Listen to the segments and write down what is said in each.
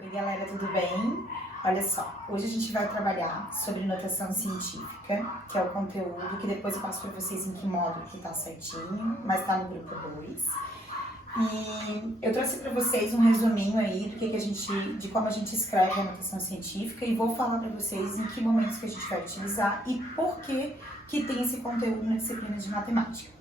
Oi galera, tudo bem? Olha só, hoje a gente vai trabalhar sobre notação científica, que é o conteúdo que depois eu passo para vocês em que módulo que tá certinho, mas tá no grupo 2. E eu trouxe para vocês um resuminho aí de como a gente escreve a notação científica e vou falar para vocês em que momentos que a gente vai utilizar e por que tem esse conteúdo na disciplina de matemática.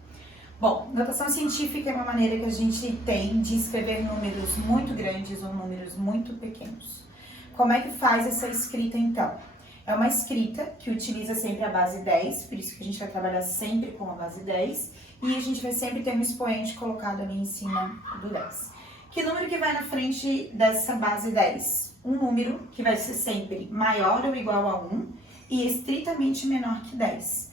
Bom, notação científica é uma maneira que a gente tem de escrever números muito grandes ou números muito pequenos. Como é que faz essa escrita então? É uma escrita que utiliza sempre a base 10, por isso que a gente vai trabalhar sempre com a base 10, e a gente vai sempre ter um expoente colocado ali em cima do 10. Que número que vai na frente dessa base 10? Um número que vai ser sempre maior ou igual a 1 e estritamente menor que 10.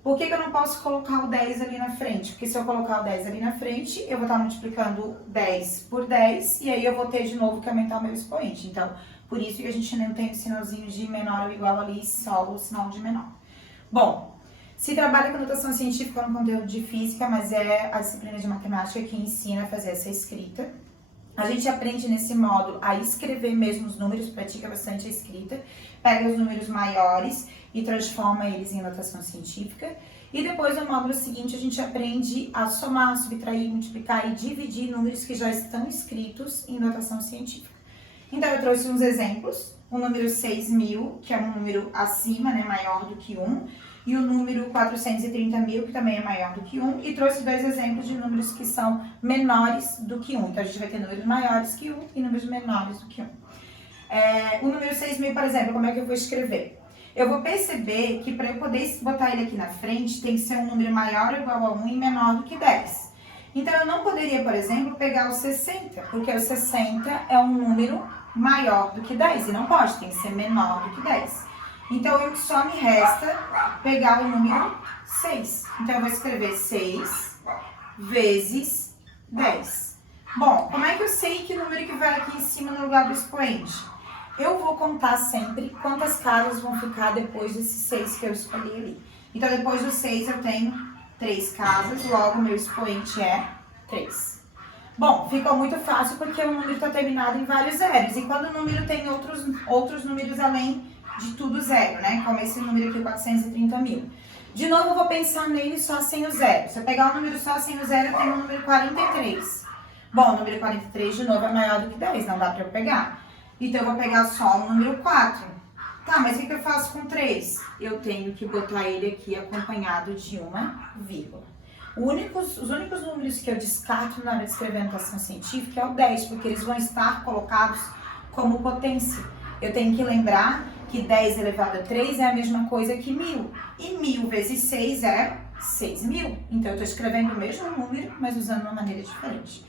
Por que eu não posso colocar o 10 ali na frente? Porque se eu colocar o 10 ali na frente, eu vou estar multiplicando 10 por 10 e aí eu vou ter de novo que aumentar o meu expoente. Então, por isso que a gente não tem o sinalzinho de menor ou igual ali, só o sinal de menor. Bom, se trabalha com notação científica no conteúdo de física, mas é a disciplina de matemática que ensina a fazer essa escrita. A gente aprende nesse módulo a escrever mesmo os números, pratica bastante a escrita, pega os números maiores e transforma eles em notação científica. E depois no módulo seguinte a gente aprende a somar, subtrair, multiplicar e dividir números que já estão escritos em notação científica. Então eu trouxe uns exemplos, o número 6.000, que é um número acima, né, maior do que 1, e o número 430.000, que também é maior do que 1, e trouxe dois exemplos de números que são menores do que 1. Então a gente vai ter números maiores que 1 e números menores do que 1. O número 6.000, por exemplo, como é que eu vou escrever? Eu vou perceber que para eu poder botar ele aqui na frente, tem que ser um número maior ou igual a 1 e menor do que 10. Então eu não poderia, por exemplo, pegar o 60, porque o 60 é um número maior do que 10, e não pode, tem que ser menor do que 10. Então só me resta pegar o número 6. Então eu vou escrever 6 vezes 10. Bom, como é que eu sei que número que vai aqui em cima no lugar do expoente? Eu vou contar sempre quantas casas vão ficar depois desses 6 que eu escolhi ali. Então depois do 6 eu tenho 3 casas, logo meu expoente é 3. Bom, ficou muito fácil porque o número está terminado em vários zeros. E quando o número tem outros números além de tudo zero, né? Como esse número aqui, 430.000. De novo, eu vou pensar nele só sem o zero. Se eu pegar o número só sem o zero, eu tenho o número 43. Bom, o número 43, de novo, é maior do que 10, não dá para eu pegar. Então, eu vou pegar só o número 4. Tá, mas o que eu faço com 3? Eu tenho que botar ele aqui acompanhado de uma vírgula. Os únicos números que eu descarto na hora de escrever a notação científica é o 10, porque eles vão estar colocados como potência. Eu tenho que lembrar que 10 elevado a 3 é a mesma coisa que 1.000. E 1.000 vezes 6 é 6.000. Então, eu estou escrevendo o mesmo número, mas usando uma maneira diferente.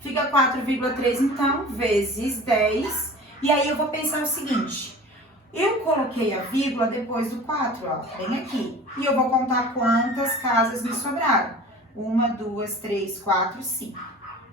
Fica 4,3, então, vezes 10. E aí, eu vou pensar o seguinte. Eu coloquei a vírgula depois do 4, ó, bem aqui. E eu vou contar quantas casas me sobraram. 1, 2, 3, 4, 5.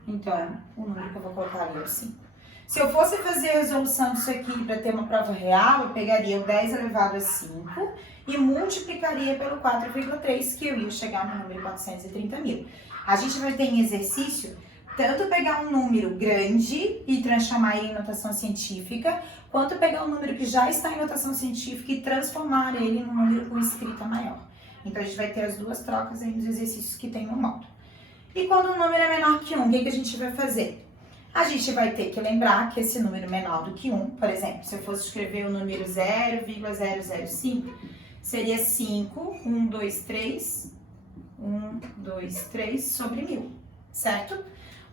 Então, o número que eu vou colocar ali é o 5. Se eu fosse fazer a resolução disso aqui para ter uma prova real, eu pegaria o 10 elevado a 5 e multiplicaria pelo 4,3, que eu ia chegar no número 430.000. A gente vai ter em exercício tanto pegar um número grande e transformar ele em notação científica, quanto pegar um número que já está em notação científica e transformar ele num número com escrita maior. Então, a gente vai ter as duas trocas aí nos exercícios que tem no módulo. E quando o número é menor que 1, o que a gente vai fazer? A gente vai ter que lembrar que esse número menor do que 1, por exemplo, se eu fosse escrever o número 0,005, seria 5, 1, 2, 3, 1, 2, 3 sobre 1.000, certo?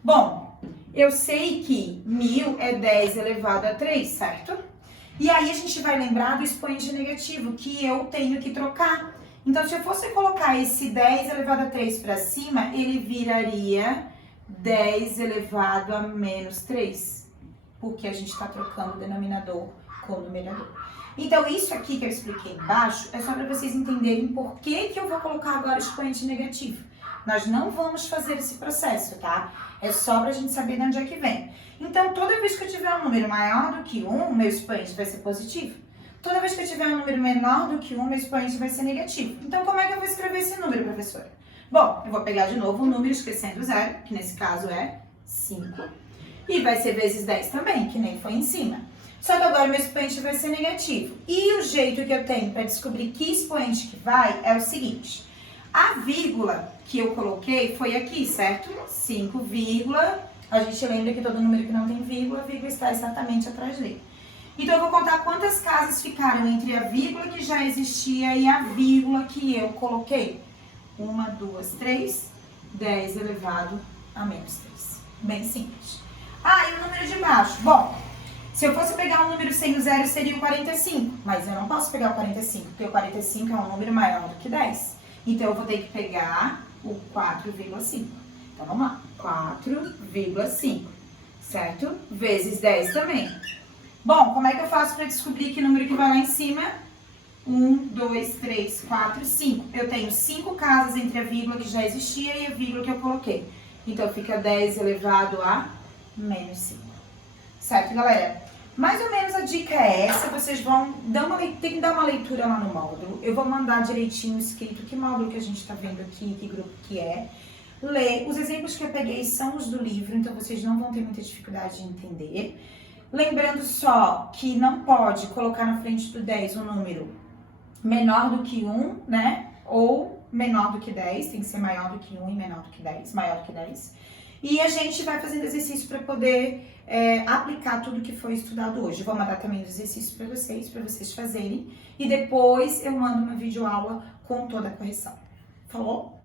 Bom, eu sei que 1.000 é 10 elevado a 3, certo? E aí a gente vai lembrar do expoente negativo, que eu tenho que trocar. Então, se eu fosse colocar esse 10 elevado a 3 para cima, ele viraria 10 elevado a menos 3, porque a gente está trocando o denominador com o numerador. Então, isso aqui que eu expliquei embaixo é só para vocês entenderem por que eu vou colocar agora o expoente negativo. Nós não vamos fazer esse processo, tá? É só pra gente saber de onde é que vem. Então, toda vez que eu tiver um número maior do que 1, meu expoente vai ser positivo. Toda vez que eu tiver um número menor do que 1, meu expoente vai ser negativo. Então, como é que eu vou escrever esse número, professora? Bom, eu vou pegar de novo o número esquecendo o zero, que nesse caso é 5. E vai ser vezes 10 também, que nem foi em cima. Só que agora meu expoente vai ser negativo. E o jeito que eu tenho para descobrir que expoente que vai é o seguinte. A vírgula que eu coloquei foi aqui, certo? 5, a gente lembra que todo número que não tem vírgula, a vírgula está exatamente atrás dele. Então eu vou contar quantas casas ficaram entre a vírgula que já existia e a vírgula que eu coloquei. 1, 2, 3, 10 elevado a menos 3. Bem simples. Ah, e o número de baixo? Bom, se eu fosse pegar um número sem o zero, seria o 45. Mas eu não posso pegar o 45, porque o 45 é um número maior do que 10. Então, eu vou ter que pegar o 4,5. Então, vamos lá. 4,5, certo? Vezes 10 também. Bom, como é que eu faço para descobrir que número que vai lá em cima? 1, 2, 3, 4, 5. Eu tenho 5 casas entre a vírgula que já existia e a vírgula que eu coloquei. Então, fica 10 elevado a menos 5. Certo, galera? Mais ou menos a dica é essa. Vocês vão ter que dar uma leitura lá no módulo. Eu vou mandar direitinho escrito que módulo que a gente tá vendo aqui, que grupo que é. Ler. Os exemplos que eu peguei são os do livro, então vocês não vão ter muita dificuldade de entender. Lembrando só que não pode colocar na frente do 10 um número menor do que 1, né? Ou menor do que 10, tem que ser maior do que 1 e menor do que 10, maior do que 10. E a gente vai fazendo exercício para poder aplicar tudo que foi estudado hoje. Eu vou mandar também os exercícios para vocês fazerem. E depois eu mando uma videoaula com toda a correção. Falou?